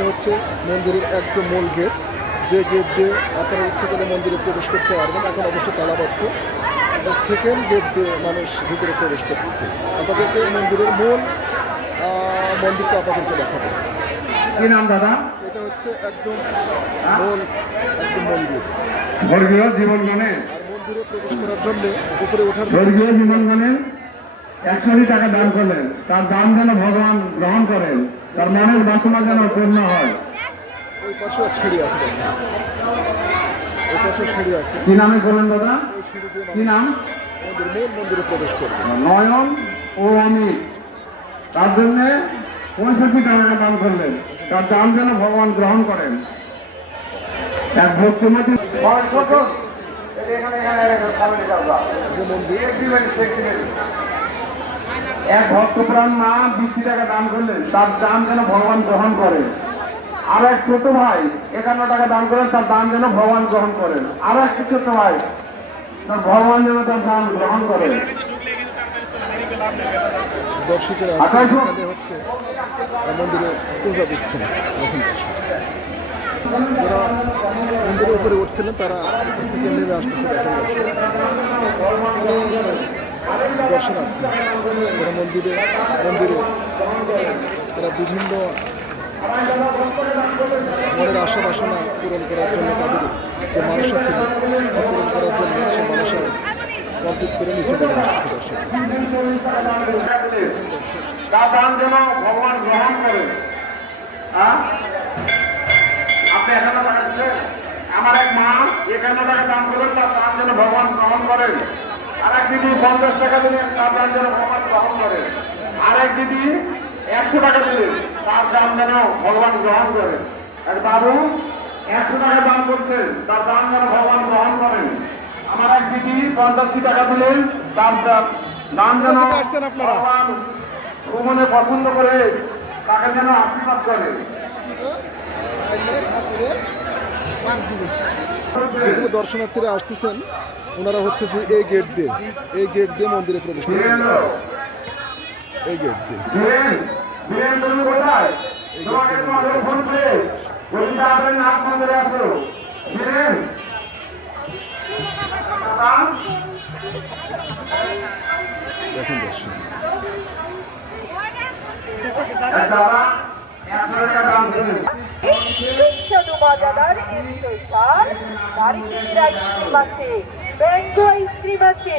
এটা হচ্ছে মন্দিরের একদম মূল গেট। যে গেট দিয়ে আপনারা ইচ্ছে করে মন্দিরে প্রবেশ করতে পারবেন। এখন অবশ্যই তালাবদ্ধ। সেকেন্ড গেট দিয়ে মানুষ ভিতরে প্রবেশ করতেছে। আপনাদেরকে মন্দিরের মূল মন্দিরটা আপনাদেরকে দেখাবো। কি নাম দাদা? এটা হচ্ছে একদম মূল একদম মন্দির। জীবন গণে আর মন্দিরে প্রবেশ করার জন্য উপরে ওঠার জন্য জীবন গণে একশো টাকা দান করলেন। তার দান যেন ভগবান গ্রহণ করেন তার মনের বাসনা যেন পূর্ণ হয়। ওই পাশে এক আছে। ওই পাশে সিঁড়ি আছে। কি নামে করলেন দাদা? কি নাম? মন্দিরে প্রবেশ করবে। নয়ন ও অমিত। তার জন্যে পঁয়ষট্টি টাকা দান করলেন। তার দান যেন ভগবান গ্রহণ করেন। এক ভক্তিমতী যে মন্দির। এক ভক্তপ্রাণ মা বিশটি টাকা দান করলেন তার দান যেন ভগবান গ্রহণ করেন আর এক ছোট ভাই একান্ন টাকা দান করেন তার দান যেন ভগবান গ্রহণ করেন। আর এক ছোট ভাই তার ভগবান যেন তার দান গ্রহণ করেন দর্শকেরা। এখানে হচ্ছে মন্দিরে পূজা দিচ্ছেন যারা মন্দিরের উপরে উঠছিলেন তারা থেকে নেমে আসতেছে দেখেন দর্শনার্থী, যারা মন্দিরে মন্দিরে, তারা বিভিন্ন মনের আশা বাসনা পূরণ করার জন্য তাদের যে মানুষরা ছিল পূরণ করার জন্য সে মানুষের কমপ্লিট করে নিচে নেমে আসছে দর্শক। তার দান যেন ভগবান গ্রহণ করেন হ্যাঁ? আমার এক মা একান্ন টাকা দান করেন তার দান যেন ভগবান গ্রহণ করেন। এক দিদি পঞ্চাশ টাকা দিলেন তার দান যেন ভগবান গ্রহণ করেন আর এক দিদি একশো টাকা দিলেন তার দান যেন ভগবান গ্রহণ করেন এক বাবু একশো টাকা দান করছেন তার দান যেন ভগবান গ্রহণ করেন। আমার এক দিদি পঞ্চাশি টাকা দিলেন তার দান- দান যেন ভগবান ভ্রমণে পছন্দ করে তাকে যেন আশীর্বাদ করে। দর্শনার্থীরা আসতেছেন। ওনারা হচ্ছে যে এই গেট দিয়ে এই গেট দিয়ে মন্দিরে প্রবেশ করছেন এই গেট দিয়ে। দেখেন দর্শক। দাদা মজাদার কেমিরা স্ত্রী মাছে ব্যাঙ্গো স্ত্রী মাছে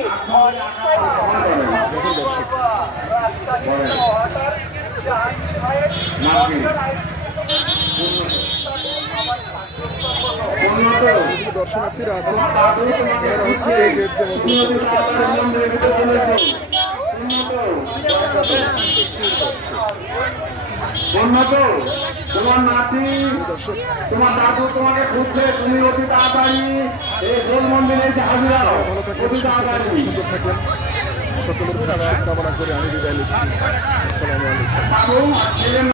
দেখেন দর্শক যেগুলো দর্শনার্থীরা আছেন ওনারা হচ্ছে এই তোমার নাতি তোমার দাদু তোমাকে খুঁজছে তুমি অতি তাড়াতাড়ি এই গোল মন্দিরে এসে হাজির অতি তাড়াতাড়ি। সকলের শুভকামনা করে আমি বিদায় নিচ্ছি। আসসালামু আলাইকুম।